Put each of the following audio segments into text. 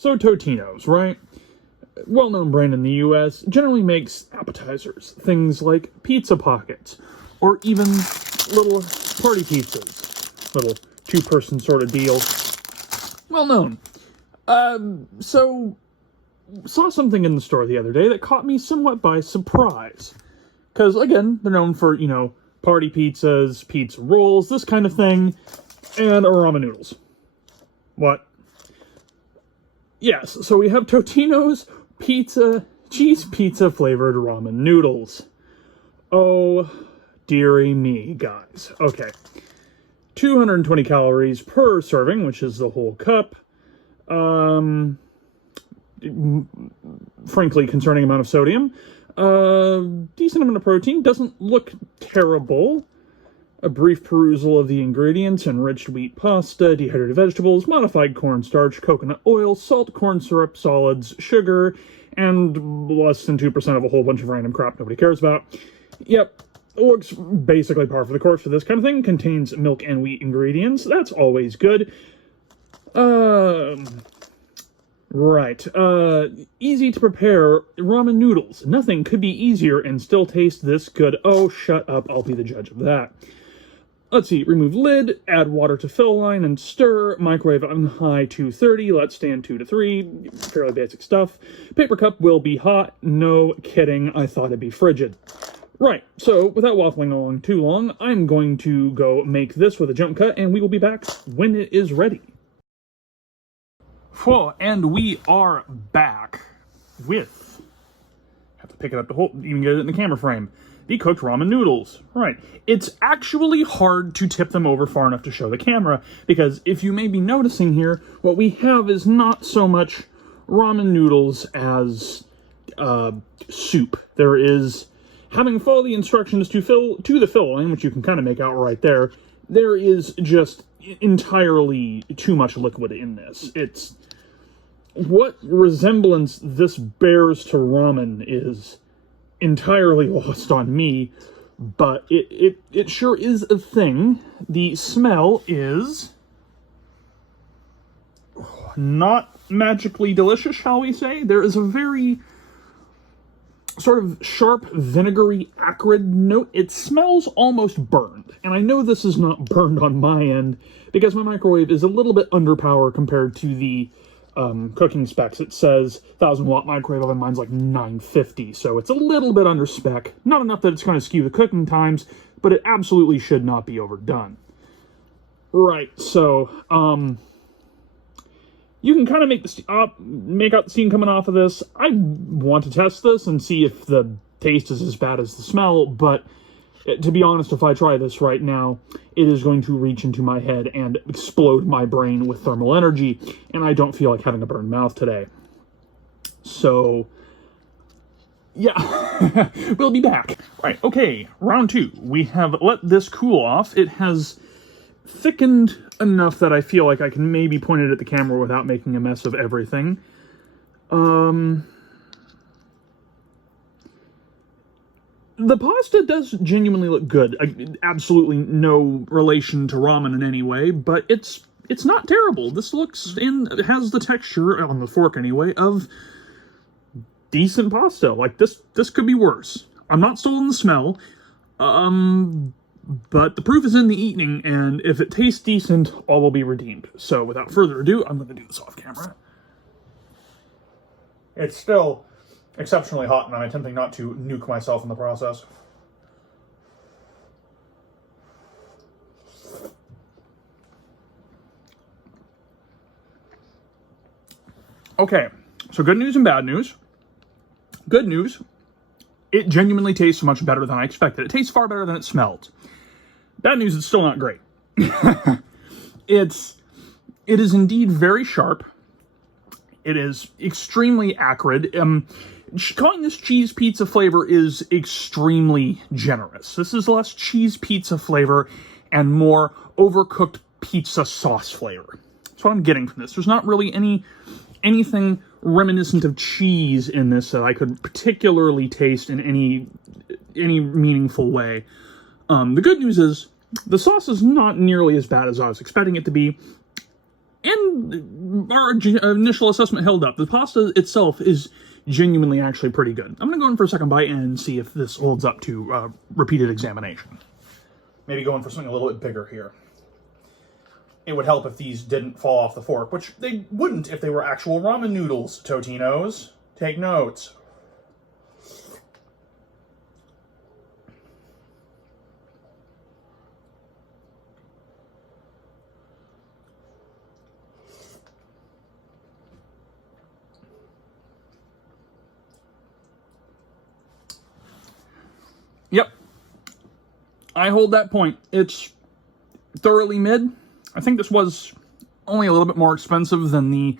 So Totino's, right? Well-known brand in the US, generally makes appetizers, things like pizza pockets, or even little party pizzas, little two-person sort of deal. Well known. So saw something in the store the other day that caught me somewhat by surprise. Because, again, they're known for, party pizzas, pizza rolls, this kind of thing, and ramen noodles. What? Yes, so we have Totino's cheese pizza flavored ramen noodles. Oh, dearie me, guys. Okay. 220 calories per serving, which is the whole cup. Frankly, concerning amount of sodium. Decent amount of protein. Doesn't look terrible. A brief perusal of the ingredients: enriched wheat pasta, dehydrated vegetables, modified cornstarch, coconut oil, salt, corn syrup, solids, sugar, and less than 2% of a whole bunch of random crap nobody cares about. Yep, looks basically par for the course for this kind of thing. Contains milk and wheat ingredients. That's always good. Right. Easy to prepare ramen noodles. Nothing could be easier and still taste this good. Oh, shut up. I'll be the judge of that. Let's see, remove lid, add water to fill line, and stir. Microwave on high 230, let stand 2 to 3. Fairly basic stuff. Paper cup will be hot. No kidding, I thought it'd be frigid. Right, so without waffling along too long, I'm going to go make this with a jump cut, and we will be back when it is ready. Whoa, and we are back with... have to pick it up to hold, even get it in the camera frame. The cooked ramen noodles. Right. It's actually hard to tip them over far enough to show the camera, because if you may be noticing here, what we have is not so much ramen noodles as soup. There is, having followed the instructions to the fill line, which you can kind of make out right there, there is just entirely too much liquid in this. It's, what resemblance this bears to ramen is entirely lost on me, but it sure is a thing. The smell is not magically delicious, shall we say. There is a very sort of sharp, vinegary, acrid note. It smells almost burned, and I know this is not burned on my end because my microwave is a little bit underpowered compared to the cooking specs. It says 1,000-watt microwave oven. Mine's like 950, so it's a little bit under spec. Not enough that it's going to skew the cooking times, but it absolutely should not be overdone. Right, so you can kind of make out the steam coming off of this. I want to test this and see if the taste is as bad as the smell, but to be honest, if I try this right now, it is going to reach into my head and explode my brain with thermal energy, and I don't feel like having a burned mouth today. So, yeah, we'll be back. Right, okay, round 2. We have let this cool off. It has thickened enough that I feel like I can maybe point it at the camera without making a mess of everything. The pasta does genuinely look good. Absolutely no relation to ramen in any way, but it's not terrible. This looks, and it has the texture, on the fork anyway, of decent pasta. Like, this could be worse. I'm not sold on the smell, but the proof is in the eating, and if it tastes decent, all will be redeemed. So, without further ado, I'm going to do this off camera. It's still exceptionally hot, and I'm attempting not to nuke myself in the process. Okay, so good news and bad news. Good news, it genuinely tastes much better than I expected. It tastes far better than it smelled. Bad news, it's still not great. It is indeed very sharp. It is extremely acrid. Calling this cheese pizza flavor is extremely generous. This is less cheese pizza flavor and more overcooked pizza sauce flavor. That's what I'm getting from this. There's not really anything reminiscent of cheese in this that I could particularly taste in any meaningful way. The good news is the sauce is not nearly as bad as I was expecting it to be. And our initial assessment held up. The pasta itself is genuinely actually pretty good. I'm going to go in for a second bite and see if this holds up to repeated examination. Maybe going for something a little bit bigger here. It would help if these didn't fall off the fork, which they wouldn't if they were actual ramen noodles, Totinos. Take notes. Yep. I hold that point. It's thoroughly mid. I think this was only a little bit more expensive than the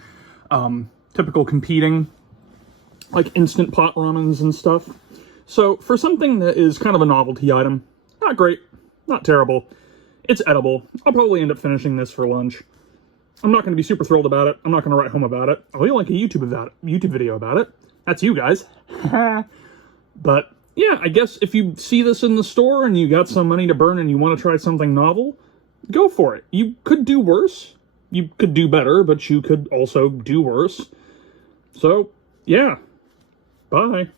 typical competing, like, instant pot ramens and stuff. So, for something that is kind of a novelty item, not great, not terrible. It's edible. I'll probably end up finishing this for lunch. I'm not going to be super thrilled about it. I'm not going to write home about it. I'll like a YouTube video about it. That's you guys. But yeah, I guess if you see this in the store and you got some money to burn and you want to try something novel, go for it. You could do worse. You could do better, but you could also do worse. So, yeah. Bye.